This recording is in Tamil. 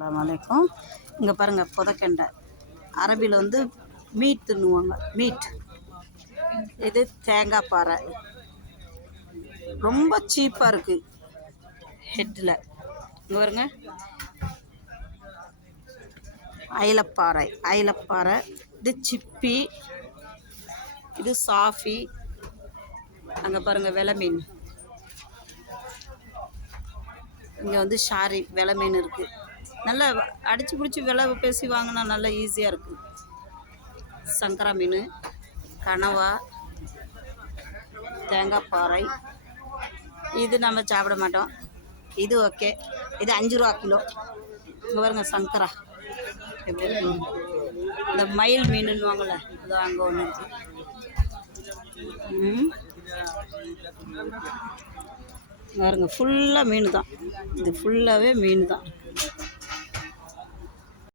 அஸ்ஸலாமு அலைக்கும். இங்கே பாருங்கள் புதக்கெண்டை. அரபியில் வந்து மீட் தின்னுவாங்க, மீட். இது தேங்காய் பாறை, ரொம்ப சீப்பாக இருக்குது ஹெட்டில். இங்கே பாருங்க, அயிலப்பாறை, அயிலப்பாறை. இது சிப்பி, இது சாஃபி. அங்கே பாருங்கள் வெலை மீன். இங்கே வந்து ஷாரி வெலை மீன் இருக்குது. நல்லா அடித்து பிடிச்சி விலை பேசி வாங்கினா நல்லா ஈஸியாக இருக்குது. சங்கரா மீன், கனவா, தேங்காய் பாறை. இது நம்ம சாப்பிட மாட்டோம், இது ஓகே. இது 5 ரூபா கிலோ. இங்கே பாருங்க சங்கரா எப்படி இருக்கு. இந்த மயில் மீனுன்னுவாங்கள்ல, அது அங்கே ஒன்று இருக்குது. பாருங்க ஃபுல்லாக மீன் தான், இது ஃபுல்லாகவே மீன் தான்.